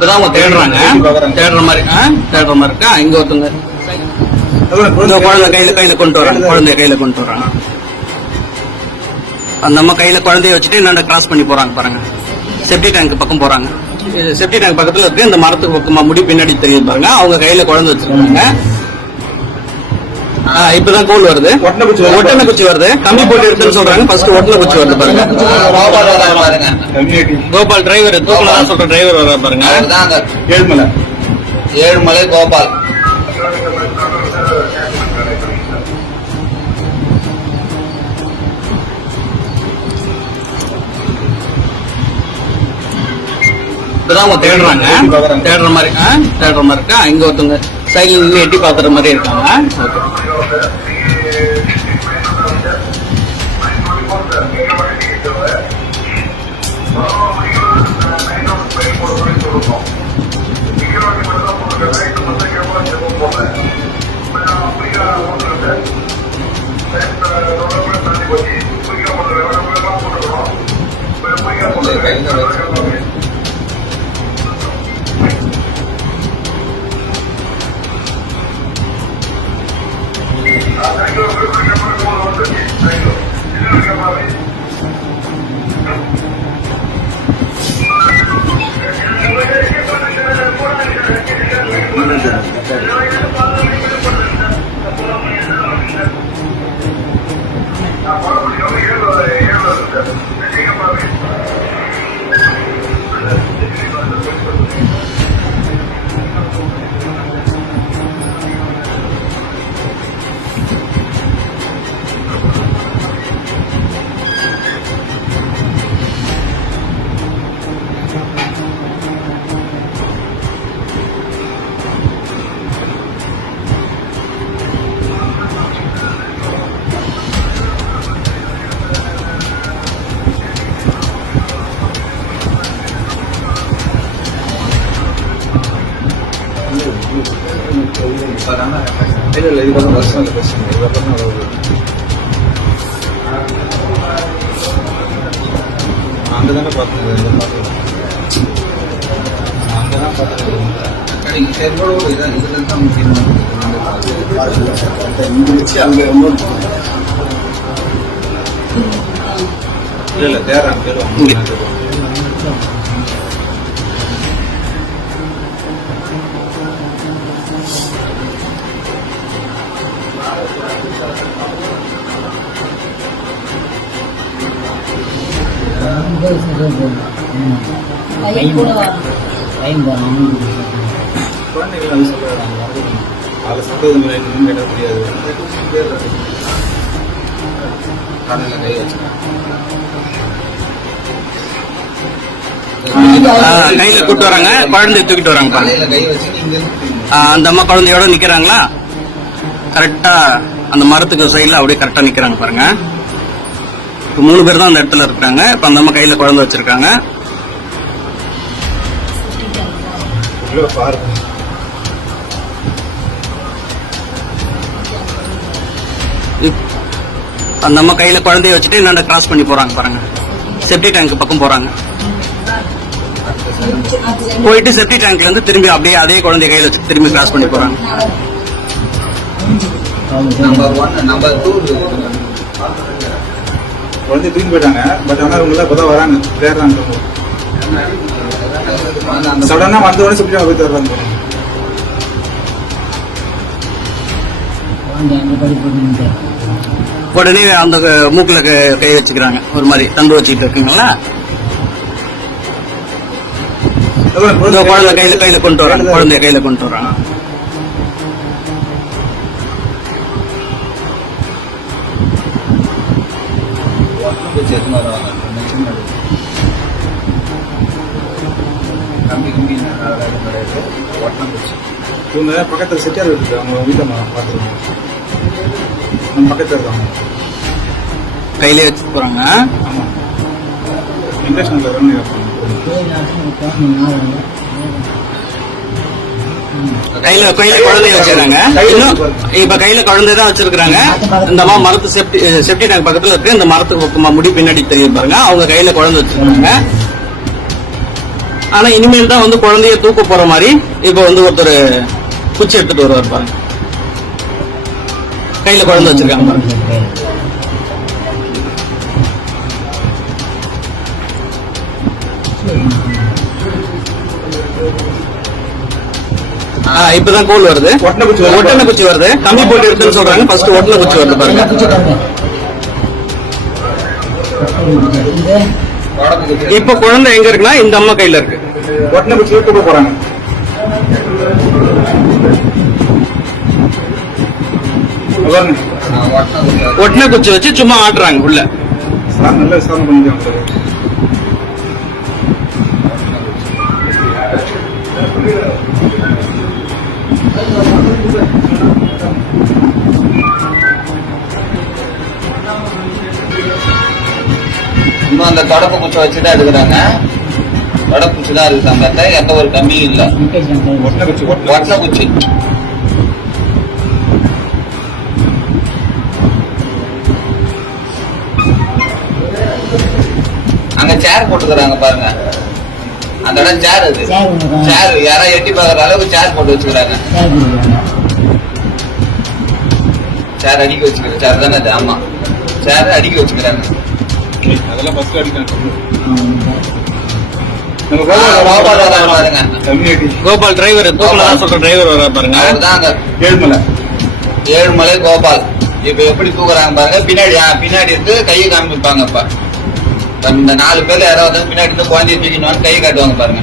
இப்பதான் அவங்க தேடுறாங்க. தேடுற மாதிரி இருக்கா. இங்க ஒருத்தங்க குழந்தை கையில கொண்டு வராங்க. குழந்தைய கையில கொண்டு வராங்க. அந்த அம்மா கையில குழந்தைய வச்சுட்டு என்னோட கிராஸ் பண்ணி போறாங்க பாருங்க. செப்டி டேங்க் பக்கம் போறாங்க. செப்டி டேங்க் பக்கத்துல இருக்கு. இந்த மரத்துக்கு பக்கமா முடி பின்னாடி தெரியுது பாருங்க. அவங்க கையில குழந்தை வச்சிருக்காங்க. இப்பதான் கோல் வருது. ஒட்டனை குச்சி வருது. கம்பி போட்டு எடுத்துன்னு சொல்றாங்க. ஃபர்ஸ்ட் ஒட்டனை குச்சி வருது பாருங்க. கோபால் டிரைவர் தூக்கல சொல்ற டிரைவர் வர பாருங்க. ஏழுமலை கோபால். இப்பதான் அவங்க தேடுறாங்க. தேடுற மாதிரி இருக்கா. இங்க ஒருத்தவங்க சைக்கிள் நின்று எட்டி பாக்குற மாதிரி இருக்காங்க. இல்ல இது கொஞ்சம் பர்சனல் பிரச்சனை. இதுக்கப்புறம் அங்கதானே பார்த்தது. அங்கதான் பார்த்தது. நீங்க சேர்ந்தோட இதான் இதுல தான் இல்ல தேர்றாங்க கேளுவாங்க. குழந்தைகள் சொல்றாங்க. அதை சொல்றது கேட்ட முடியாது. காலையில் கை வச்சுக்கேன். கையில கூட்டு வராங்க. குழந்தைய தூக்கிட்டு வராங்க பாருங்க. கை வச்சு நீங்க அந்த அம்மா குழந்தையோட நிக்கிறாங்களா. கரெக்டா அந்த மரத்துக்கு சைட்ல அப்படியே கரெக்டா நிக்கிறாங்க பாருங்க. 3 பேர் தான் அந்த இடத்துல இருக்காங்க. இப்ப அந்த அம்மா கையில குழந்தை வச்சிருக்காங்க. அந்த அம்மா கையில குழந்தைய வச்சுட்டு என்னோட கிராஸ் பண்ணி போறாங்க பாருங்க. செப்டி டேங்க் பக்கம் போறாங்க. போயிட்டு செப்டி டேங்க்ல இருந்து திரும்பி அப்படியே அதே குழந்தைய கையில வச்சு திரும்பி கிராஸ் பண்ணி போறாங்க. குழந்தை தூக்கி போயிட்டாங்க. பட் ஆனால் அவங்க இப்பதான் வராங்க. தேடுறாங்க. சடனா வந்த உடனே செப்டி போய் தேடுறாங்க. உடனே அந்த மூக்குல கை வச்சுக்கிறாங்க. ஒரு மாதிரி தண்டு வச்சுக்கிட்டு இருக்குங்களா. குழந்தை கையில கொண்டு வராங்க. குழந்தைய கையில கொண்டு வராங்க. இவங்க பக்கத்துல செட்டியார் இருக்கு. அவங்க வீட்டை பார்த்துருவாங்க. நம்ம பக்கத்துல இருக்காங்க. கையிலே வச்சு போறாங்க. ஆமா இன்டர்நேஷனல் கையில குழந்தைய வச்சிருக்காங்க. இப்ப கையில குழந்தை தான் வச்சிருக்காங்க. இந்த மாதிரி மரத்து செப்டி டேங்க் பக்கத்துல இருக்கு. இந்த மரத்துக்கு பக்கமா முடி பின்னாடி தெரியுது பாருங்க. அவங்க கையில குழந்தை வச்சிருக்காங்க. ஆனா இனிமேல் தான் வந்து குழந்தைய தூக்க போற மாதிரி இப்ப வந்து ஒருத்தர் குச்சி எடுத்துட்டு வருவார் பாருங்க. கையில குழந்தை வச்சிருக்காங்க பாருங்க. இப்பதான் கோல் வருது, ஒட்டனை குச்சி வருது. கம்பி போட்டு எடுத்துன்னு சொல்றாங்க, ஃபர்ஸ்ட் ஒட்டனை குச்சி வருது பாருங்க. இப்ப குழந்தை எங்க இருக்குன்னா இந்த அம்மா கையில இருக்கு. ஒட்டனை குச்சி தூக்க போறாங்க. ஒட்டனை குச்சி வச்சு சும்மா ஆட்டுறாங்க உள்ள. நல்ல விசாரணை பண்ணிக்கலாம். இன்னும் அந்த தொடப்பு குச்சி வச்சுதான் எடுக்கிறாங்க. தொடப்பு குச்சி தான் இருக்கு சங்கத்தை, எந்த ஒரு கம்மியும் இல்ல. ஒட்டனை குச்சி அங்க சேர் போட்டுக்கிறாங்க பாருங்க. அந்த இடம் சேர், அது சேர் யாராவது எட்டி பாக்குற அளவுக்கு சேர் போட்டு வச்சுக்கிறாங்க. சேர் அடிக்க வச்சுக்கிறேன். சேர் தானே அது? ஆமா, சேர் அடிக்க வச்சுக்கிறாங்க. அதெல்லாம் பஸ் அடிக்கிறாங்க. கோபால் டிரைவர், தூக்கலாம் சொல்ற டிரைவர் வர பாருங்க. அவர்தான் அங்க ஏழுமலை கோபால். இப்ப எப்படி தூக்குறாங்க பாருங்க. பின்னாடி இருந்து கையை காமிப்பாங்க. இப்ப இந்த 4 பேர்ல யாராவது பின்னாடி இருந்து குழந்தைய தூக்கினு கையை காட்டுவாங்க பாருங்க.